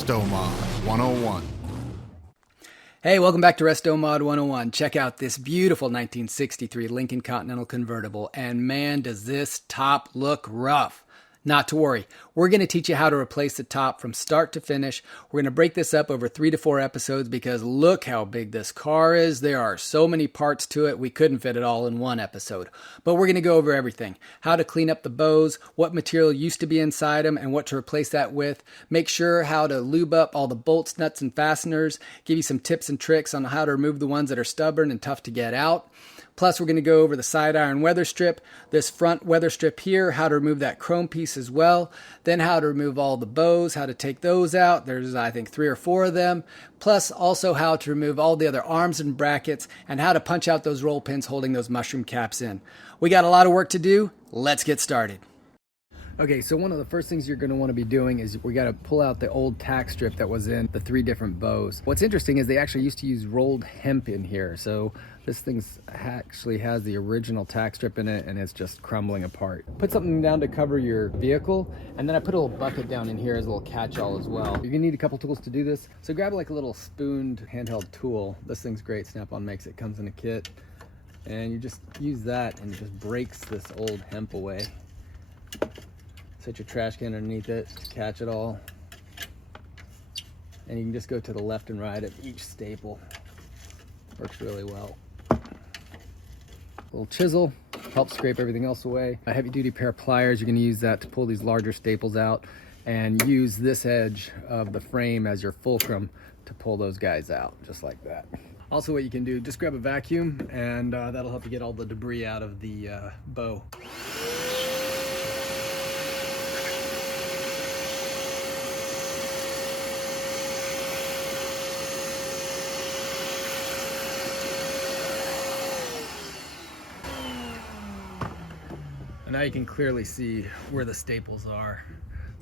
Restomod 101. Hey, welcome back to Restomod 101. Check out this beautiful 1963 Lincoln Continental convertible, and man, does this top look rough. Not to worry, we're going to teach you how to replace the top from start to finish. We're going to break this up over 3 to 4 episodes because look how big this car is. There are so many parts to it, we couldn't fit it all in one episode. But we're going to go over everything. How to clean up the bows, what material used to be inside them, and what to replace that with. Make sure how to lube up all the bolts, nuts, and fasteners. Give you some tips and tricks on how to remove the ones that are stubborn and tough to get out. Plus, we're going to go over the side iron weather strip, this front weather strip here, how to remove that chrome piece as well, then how to remove all the bows, how to take those out. There's, I think, 3 or 4 of them. Plus, also how to remove all the other arms and brackets and how to punch out those roll pins holding those mushroom caps in. We got a lot of work to do. Let's get started. Okay, so one of the first things you're going to want to be doing is we got to pull out the old tack strip that was in the 3 different bows. What's interesting is they actually used to use rolled hemp in here. So this thing actually has the original tack strip in it and it's just crumbling apart. Put something down to cover your vehicle, and then I put a little bucket down in here as a little catch-all as well. You're going to need a couple tools to do this. So grab like a little spooned handheld tool. This thing's great. Snap-on makes it. Comes in a kit. And you just use that and it just breaks this old hemp away. Set your trash can underneath it to catch it all. And you can just go to the left and right of each staple. Works really well. A little chisel helps scrape everything else away. A heavy duty pair of pliers, you're going to use that to pull these larger staples out, and use this edge of the frame as your fulcrum to pull those guys out, just like that. Also, what you can do, just grab a vacuum and that'll help you get all the debris out of the bow. And now you can clearly see where the staples are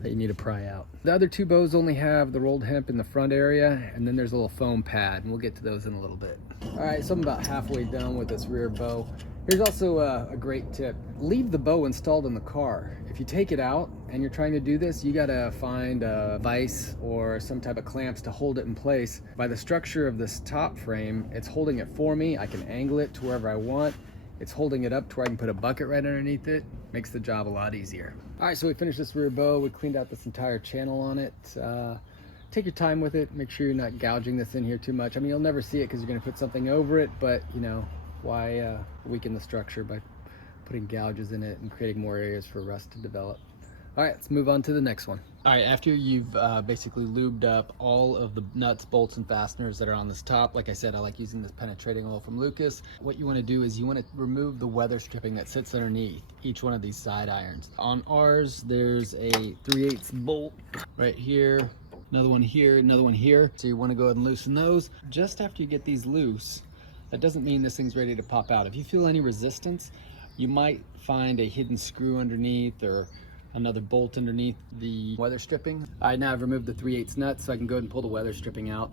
that you need to pry out. The other 2 bows only have the rolled hemp in the front area, and then there's a little foam pad, and we'll get to those in a little bit. All right, so I'm about halfway done with this rear bow. Here's also a great tip. Leave the bow installed in the car. If you take it out and you're trying to do this, you gotta find a vise or some type of clamps to hold it in place. By the structure of this top frame, it's holding it for me. I can angle it to wherever I want. It's holding it up to where I can put a bucket right underneath it. Makes the job a lot easier. All right, so we finished this rear bow. We cleaned out this entire channel on it. Take your time with it. Make sure you're not gouging this in here too much. I mean, you'll never see it because you're gonna put something over it, but you know, why weaken the structure by putting gouges in it and creating more areas for rust to develop. All right, let's move on to the next one. All right, after you've basically lubed up all of the nuts, bolts, and fasteners that are on this top, like I said, I like using this penetrating oil from Lucas. What you want to do is you want to remove the weather stripping that sits underneath each one of these side irons. On ours, there's a 3/8 bolt right here, another one here, another one here. So you want to go ahead and loosen those. Just after you get these loose, that doesn't mean this thing's ready to pop out. If you feel any resistance, you might find a hidden screw underneath or another bolt underneath the weather stripping. All right, now I've removed the 3/8 nuts so I can go ahead and pull the weather stripping out.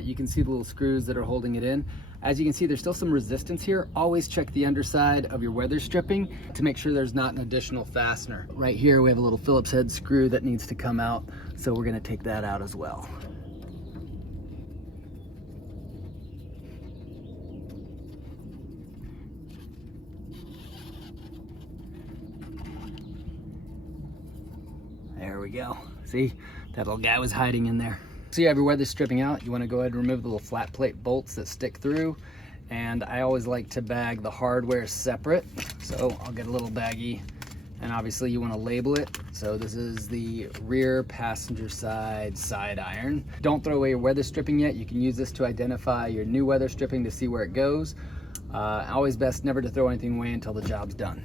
You can see the little screws that are holding it in. As you can see, there's still some resistance here. Always check the underside of your weather stripping to make sure there's not an additional fastener. Right here, we have a little Phillips head screw that needs to come out, so we're gonna take that out as well. There we go. See, that little guy was hiding in there. So you have your weather stripping out. You want to go ahead and remove the little flat plate bolts that stick through. And I always like to bag the hardware separate. So I'll get a little baggie, and obviously you want to label it. So this is the rear passenger side iron. Don't throw away your weather stripping yet. You can use this to identify your new weather stripping to see where it goes. Always best never to throw anything away until the job's done.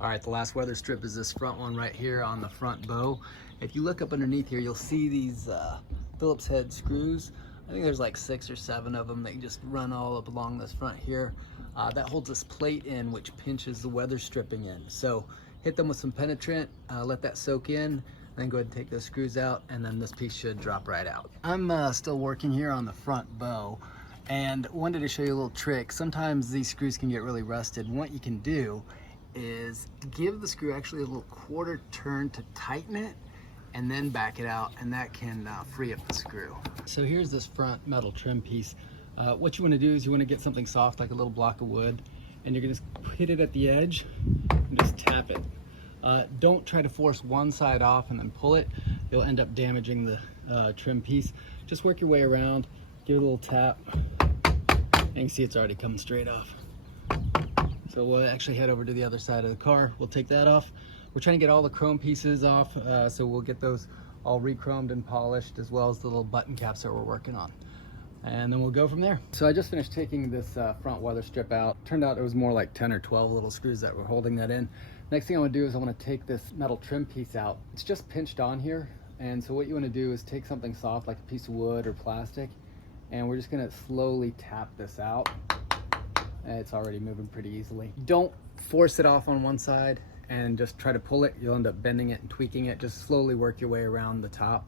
All right, the last weather strip is this front one right here on the front bow. If you look up underneath here, you'll see these Phillips head screws. I think there's like 6 or 7 of them that you just run all up along this front here. That holds this plate in, which pinches the weather stripping in. So hit them with some penetrant, let that soak in, then go ahead and take those screws out, and then this piece should drop right out. I'm still working here on the front bow, and wanted to show you a little trick. Sometimes these screws can get really rusted, and what you can do is give the screw actually a little quarter turn to tighten it, and then back it out, and that can free up the screw. So here's this front metal trim piece. What you want to do is you want to get something soft like a little block of wood, and you're going to hit it at the edge and just tap it. Don't try to force one side off and then pull it. You'll end up damaging the trim piece. Just work your way around, give it a little tap, and you can see it's already coming straight off. So we'll actually head over to the other side of the car. We'll take that off. We're trying to get all the chrome pieces off, so we'll get those all re-chromed and polished, as well as the little button caps that we're working on. And then we'll go from there. So I just finished taking this front weather strip out. Turned out it was more like 10 or 12 little screws that were holding that in. Next thing I want to do is I want to take this metal trim piece out. It's just pinched on here, and so what you want to do is take something soft like a piece of wood or plastic, and we're just going to slowly tap this out. It's already moving pretty easily. Don't force it off on one side and just try to pull it. You'll end up bending it and tweaking it. Just slowly work your way around the top.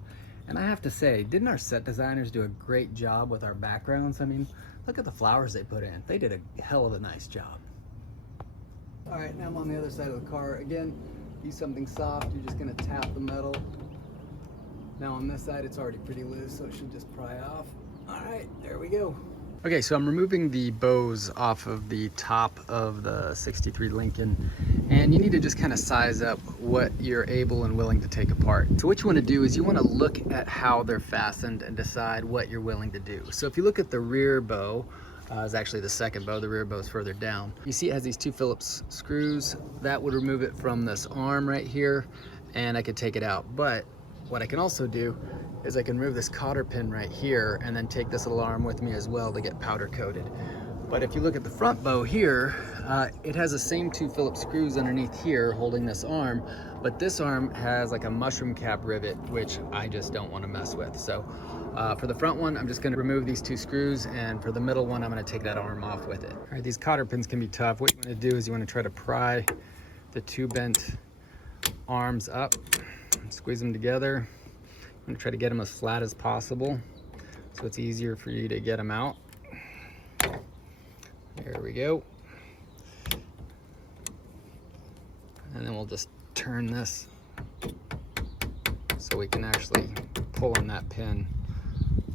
And I have to say, didn't our set designers do a great job with our backgrounds? I mean, look at the flowers they put in. They did a hell of a nice job. All right, now I'm on the other side of the car. Again, use something soft. You're just gonna tap the metal. Now on this side, it's already pretty loose, so it should just pry off. All right, there we go. Okay, so I'm removing the bows off of the top of the 63 Lincoln, and you need to just kind of size up what you're able and willing to take apart. So what you want to do is you want to look at how they're fastened and decide what you're willing to do. So if you look at the rear bow, is actually the second bow, the rear bow is further down. You see it has these two Phillips screws. That would remove it from this arm right here, and I could take it out. But what I can also do is I can remove this cotter pin right here and then take this little arm with me as well to get powder coated. But if you look at the front bow here, it has the same two Phillips screws underneath here holding this arm, but this arm has like a mushroom cap rivet, which I just don't want to mess with. So for the front one, I'm just going to remove these two screws, and for the middle one, I'm going to take that arm off with it. All right, these cotter pins can be tough. What you want to do is you want to try to pry the two bent arms up, squeeze them together. I'm going to try to get them as flat as possible so it's easier for you to get them out. There we go. And then we'll just turn this so we can actually pull on that pin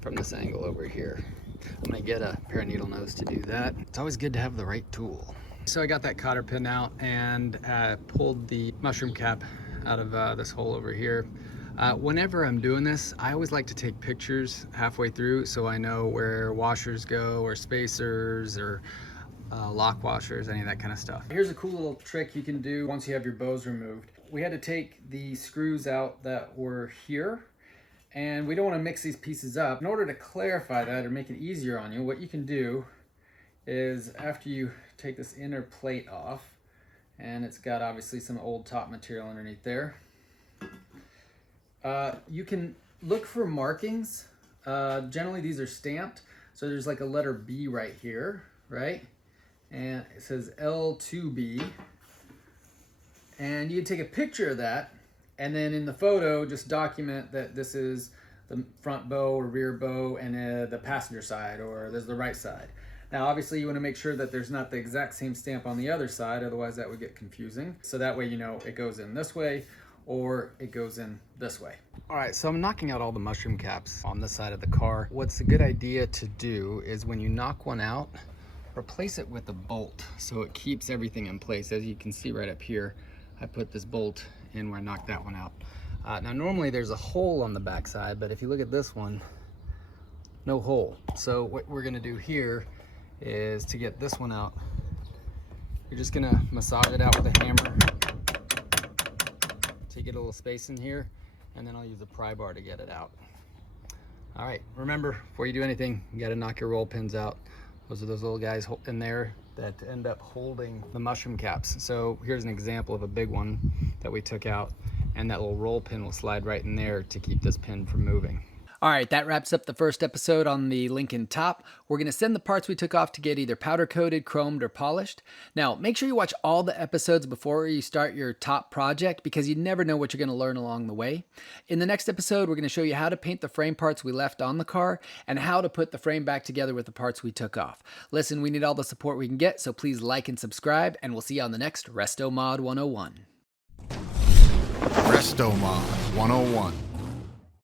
from this angle over here. I'm going to get a pair of needle nose to do that. It's always good to have the right tool. So I got that cotter pin out and pulled the mushroom cap out of this hole over here. Whenever I'm doing this, I always like to take pictures halfway through so I know where washers go, or spacers, or lock washers, any of that kind of stuff. Here's a cool little trick you can do once you have your bows removed. We had to take the screws out that were here, and we don't want to mix these pieces up. In order to clarify that or make it easier on you, what you can do is after you take this inner plate off, and it's got obviously some old top material underneath there, you can look for markings. Generally these are stamped, so there's like a letter B right here, right? And it says L2B, and you can take a picture of that, and then in the photo just document that this is the front bow or rear bow, and the passenger side, or there's the right side. Now obviously you want to make sure that there's not the exact same stamp on the other side, otherwise that would get confusing. So that way you know it goes in this way or it goes in this way. All right, so I'm knocking out all the mushroom caps on this side of the car. What's a good idea to do is when you knock one out, replace it with a bolt so it keeps everything in place. As you can see right up here, I put this bolt in where I knocked that one out. Now normally there's a hole on the back side, but if you look at this one, no hole. So what we're gonna do here is to get this one out, you're just gonna massage it out with a hammer to get a little space in here, and then I'll use a pry bar to get it out. All right, remember, before you do anything, you gotta knock your roll pins out. Those are those little guys in there that end up holding the mushroom caps. So here's an example of a big one that we took out, and that little roll pin will slide right in there to keep this pin from moving. All right, that wraps up the first episode on the Lincoln top. We're going to send the parts we took off to get either powder coated, chromed, or polished. Now, make sure you watch all the episodes before you start your top project, because you never know what you're going to learn along the way. In the next episode, we're going to show you how to paint the frame parts we left on the car and how to put the frame back together with the parts we took off. Listen, we need all the support we can get, so please like and subscribe, and we'll see you on the next Restomod 101. Restomod 101.